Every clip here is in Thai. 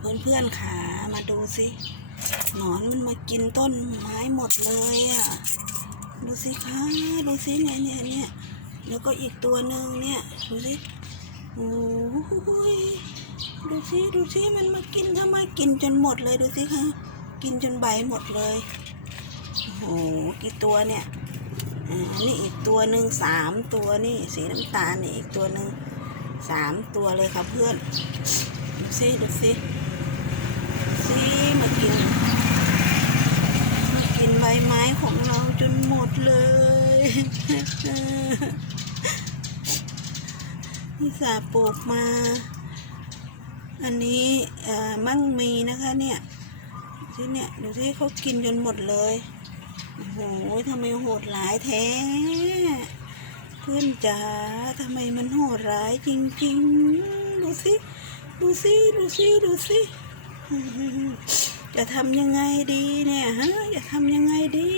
เพื่อนเพื่อนๆขามาดูสิ หนอนมันมากินต้นไม้หมดเลยอะ ดูสิคะ ดูสิเนี่ยเนี่ยเนี่ยแล้วก็อีกตัวหนึ่งเนี่ย ดูสิ โอ้ยดูสิ ดูสิ มันมากินทำไมกินจนหมดเลยดูสิคะ กินจนใบหมดเลย โอ้โห กี่ตัวเนี่ยอ่านี่อีกตัวหนึ่งสามตัวนี่สีน้ำตาลนี่อีกตัวหนึ่งสามตัวเลยค่ะเพื่อน ดูสิดูสิ สิมากินมากินใบไม้ของเราจนหมดเลยนี่สาปลูกมา อันนี้มั่งมีนะคะเนี่ยที่เนี่ยดูที่เขากินจนหมดเลยโอ้โหทำไมโหดร้ายแท้เพื่อนจ๋าทำไมมันโหดร้ายจริงๆ ดูสิ ดูสิ ดูสิ ดูสิ จะทำยังไงดีเนี่ยฮะจะทำยังไงดี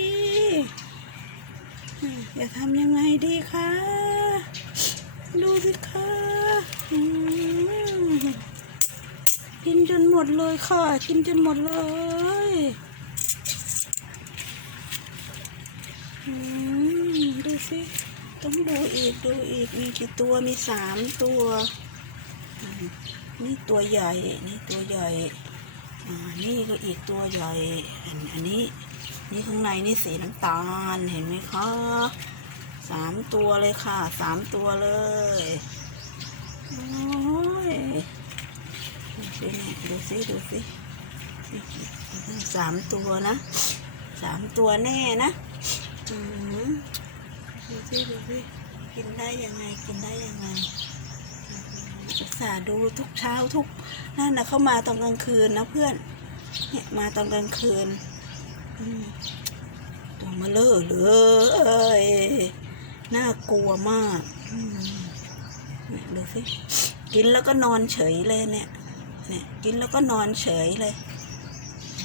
จะทำยังไงดีคะดูสิคะกินจนหมดเลยค่ะกินจนหมดเลยดูสิต้องดูอีกดูอีกมีกี่ตัวมีสามตัว นี่ตัวใหญ่ นี่ตัวใหญ่ นี่ก็อีกตัวใหญ่อันอันนี้ นี่ข้างในนี่สีน้ำตาล เห็นไหมคะสามตัวเลยค่ะ สามตัวเลยโอ้ยดูสิดูสิดูสิสามตัวนะสามตัวแน่นะอืมดูสิดูสิกินได้ยังไง กินได้ยัง สาดูทุกเช้าทุกนั่นนะเข้ามาตอนกลางคืนนะเพื่อน เนี่ยมาตอนกลางคืนตัวมาเลอะเลยน่ากลัวมากเนี่ยดูสิกินแล้วก็นอนเฉยเลยเนี่ย เนี่ย กินแล้วก็นอนเฉยเลย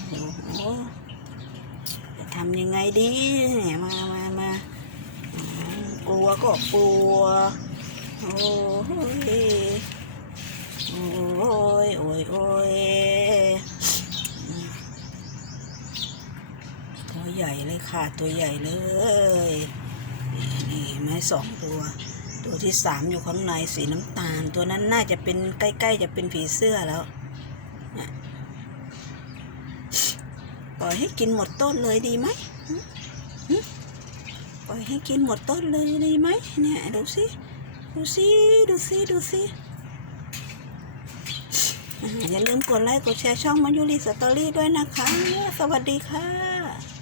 โอ้โหจะทำยังไงดีเนี่ยมามามากลัวก็กลัว โอ้ย โอ้ยโอ้ยโอ้ยตัวใหญ่เลยค่ะ ตัวใหญ่เลยนี่นี่ไม้สองตัว ตัวที่สามอยู่ข้างในสีน้ำตาล ตัวนั้นน่าจะเป็นใกล้ ๆ จะเป็นผีเสื้อแล้วปล่อยให้กินหมดต้นเลยดีไหมปล่อยให้กินหมดต้นเลยดีไหมเนี่ยดูสิ ดูสิ ดูสิ ดูสิ อย่าลืมกดไลค์กดแชร์ช่องมายุรีสตอรี่ด้วยนะคะ สวัสดีค่ะ